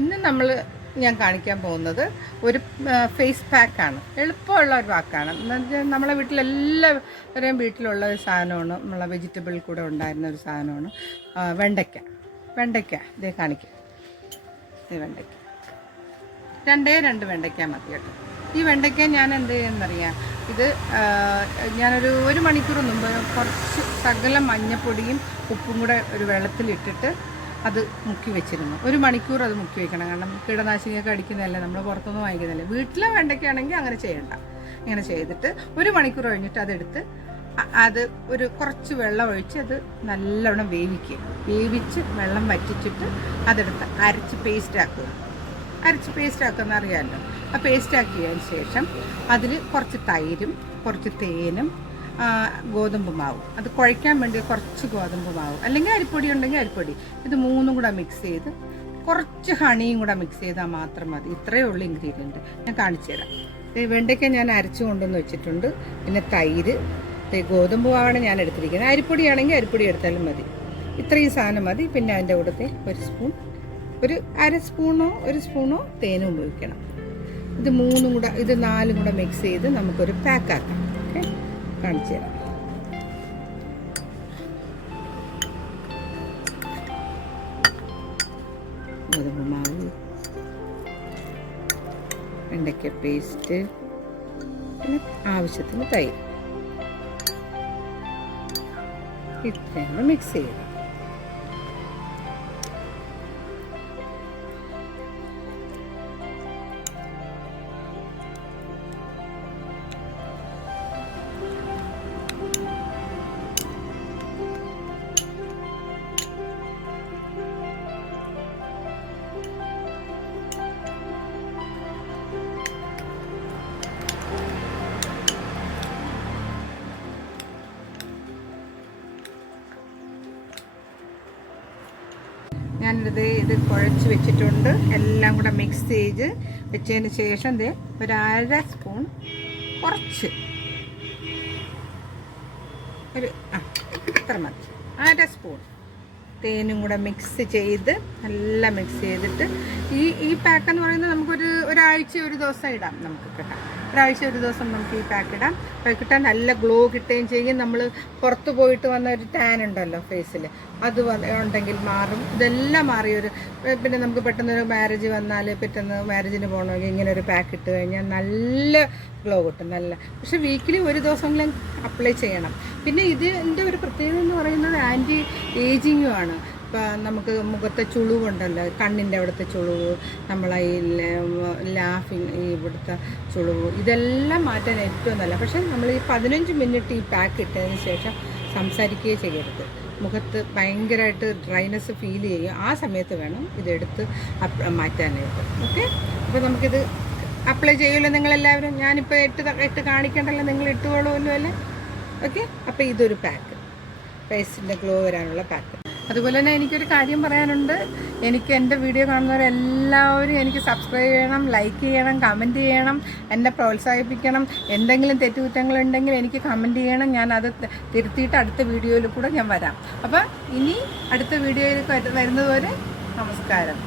ഇന്ന് ഞാൻ കാണിക്കാൻ പോകുന്നത് ഒരു ഫേസ് പാക്കാണ്. എളുപ്പമുള്ള ഒരു പാക്കാണ്. എന്നുവെച്ചാൽ നമ്മളെ വീട്ടിലെല്ലാവരെയും വീട്ടിലുള്ള ഒരു സാധനമാണ്. നമ്മളെ വെജിറ്റബിൾ കൂടെ ഉണ്ടായിരുന്ന ഒരു സാധനമാണ് വെണ്ടയ്ക്ക. ഇതേ കാണിക്കാം. വെണ്ടയ്ക്ക രണ്ട് വെണ്ടയ്ക്ക മതി കേട്ടോ. ഈ വെണ്ടയ്ക്ക ഞാൻ എന്ത് ചെയ്യുന്നറിയാം, ഇത് ഞാനൊരു മണിക്കൂർ മുമ്പ് കുറച്ച് സകലം മഞ്ഞപ്പൊടിയും ഉപ്പും കൂടെ ഒരു വെള്ളത്തിലിട്ടിട്ട് അത് മുക്കി വെച്ചിരുന്നു. 1 മണിക്കൂർ അത് മുക്കി വെക്കണം. കാരണം കീടനാശിനിയൊക്കെ അടിക്കുന്നതല്ലേ, നമ്മൾ പുറത്തൊന്നും വാങ്ങിക്കുന്നതല്ലേ. വീട്ടിലെ വെണ്ടയ്ക്കാണെങ്കിൽ അങ്ങനെ ചെയ്യണ്ട. ഇങ്ങനെ ചെയ്തിട്ട് 1 മണിക്കൂർ കഴിഞ്ഞിട്ട് അതെടുത്ത് അത് കുറച്ച് വെള്ളം ഒഴിച്ച് അത് നല്ലവണ്ണം വേവിച്ച് വെള്ളം വറ്റിച്ചിട്ട് അതെടുത്ത് അരച്ച് പേസ്റ്റ് ആക്കുമെന്ന് അറിയാമല്ലോ. ആ പേസ്റ്റ് ആക്കിയതിന് ശേഷം അതിൽ കുറച്ച് തൈരും കുറച്ച് തേനും ഗോതമ്പ് മാവും, അത് കുഴയ്ക്കാൻ വേണ്ടി കുറച്ച് ഗോതമ്പ് മാവ് അല്ലെങ്കിൽ അരിപ്പൊടി ഉണ്ടെങ്കിൽ അരിപ്പൊടി, ഇത് 3ഉം കൂടെ മിക്സ് ചെയ്ത് കുറച്ച് ഹണിയും കൂടെ മിക്സ് ചെയ്താൽ മാത്രം മതി. ഇത്രയേ ഉള്ളൂ ഇൻഗ്രീഡിയൻറ്റ്. ഞാൻ കാണിച്ചു തരാം. വെണ്ടയ്ക്ക ഞാൻ അരച്ചു കൊണ്ടുവന്ന് വെച്ചിട്ടുണ്ട്. പിന്നെ തൈര്, ഗോതമ്പ് മാവാണ് ഞാൻ എടുത്തിരിക്കുന്നത്. അരിപ്പൊടിയാണെങ്കിൽ അരിപ്പൊടി എടുത്താലും മതി. ഇത്രയും സാധനം മതി. പിന്നെ അതിൻ്റെ കൂടത്തെ ഒരു അര സ്പൂണോ 1 സ്പൂണോ തേനും ഉപയോഗിക്കണം. ഇത് 4ഉം കൂടെ മിക്സ് ചെയ്ത് നമുക്കൊരു പാക്കാക്കാം. ഓക്കെ, കാണിച്ചു തരാം. ഗോതമ്പ് മാവ്, വെണ്ടയ്ക്ക പേസ്റ്റ്, പിന്നെ ആവശ്യത്തിന് തൈര്, ഇത്രയും മിക്സ് ചെയ്യുക. ഇത് കുഴച്ച് വെച്ചിട്ടുണ്ട്. എല്ലാം കൂടെ മിക്സ് ചെയ്ത് വെച്ചതിന് ശേഷം ഒരു അര സ്പൂൺ ഇത്ര മതി, അര സ്പൂൺ തേനും കൂടെ മിക്സ് ചെയ്ത് നല്ല മിക്സ് ചെയ്തിട്ട് ഈ പാക്കെന്ന് പറയുന്നത് നമുക്കൊരു ഒരാഴ്ച ഒരു ദിവസം ഇടാം. നമുക്ക് കിട്ടാം ഒരാഴ്ച ഒരു ദിവസം നമുക്ക് ഈ പാക്ക് ഇടാം. കിട്ടാൻ നല്ല ഗ്ലോ കിട്ടുകയും ചെയ്യും. നമ്മൾ പുറത്ത് പോയിട്ട് വന്ന ഒരു ടാൻ ഉണ്ടല്ലോ ഫേസിൽ, അത് ഉണ്ടെങ്കിൽ മാറും. ഇതെല്ലാം മാറി പിന്നെ നമുക്ക് പെട്ടെന്നൊരു മാരേജ് വന്നാൽ മാരേജിന് പോകണമെങ്കിൽ ഇങ്ങനെ ഒരു പാക്ക് ഇട്ട് കഴിഞ്ഞാൽ നല്ല ഗ്ലോ കിട്ടും. പക്ഷെ വീക്കിലി ഒരു ദിവസമെങ്കിലും അപ്ലൈ ചെയ്യണം. പിന്നെ ഇതിൻ്റെ ഒരു പ്രത്യേകത എന്ന് പറയുന്നത് ആൻറ്റി ഏജിങ്ങും ആണ്. ഇപ്പം നമുക്ക് മുഖത്തെ ചുളിവുണ്ടല്ലോ, കണ്ണിൻ്റെ അവിടുത്തെ ചുളിവ്, നമ്മളെ ഇവിടുത്തെ ചുളിവ്, ഇതെല്ലാം മാറ്റാൻ ഏറ്റവും നല്ല. പക്ഷേ നമ്മൾ ഈ 15 മിനിറ്റ് ഈ പാക്ക് ഇട്ടതിന് ശേഷം സംസാരിക്കുകയേ ചെയ്യരുത്. മുഖത്ത് ഭയങ്കരമായിട്ട് ഡ്രൈനെസ് ഫീൽ ചെയ്യും. ആ സമയത്ത് വേണം ഇതെടുത്ത് മാറ്റാനായിട്ട്. ഓക്കെ, അപ്പോൾ നമുക്കിത് അപ്ലൈ ചെയ്യുമല്ലോ നിങ്ങളെല്ലാവരും. ഞാനിപ്പോൾ ഇട്ട് കാണിക്കേണ്ടല്ലോ, നിങ്ങൾ ഇട്ടുകൊള്ളുമല്ലോ അല്ലേ. ഓക്കെ, അപ്പോൾ ഇതൊരു പാക്ക്, ഫേസിൻ്റെ ഗ്ലോ വരാനുള്ള പാക്ക്. അതുപോലെ തന്നെ എനിക്കൊരു കാര്യം പറയാനുണ്ട്. എൻ്റെ വീഡിയോ കാണുന്നവരെല്ലാവരും എനിക്ക് സബ്സ്ക്രൈബ് ചെയ്യണം, ലൈക്ക് ചെയ്യണം, കമൻറ്റ് ചെയ്യണം, എന്നെ പ്രോത്സാഹിപ്പിക്കണം. എന്തെങ്കിലും തെറ്റുകുറ്റങ്ങളുണ്ടെങ്കിൽ എനിക്ക് കമൻറ്റ് ചെയ്യണം. ഞാനത് തിരുത്തിയിട്ട് അടുത്ത വീഡിയോയിൽ കൂടെ ഞാൻ വരാം. അപ്പോൾ ഇനി അടുത്ത വീഡിയോയിൽ വരുന്നതുവരെ നമസ്കാരം.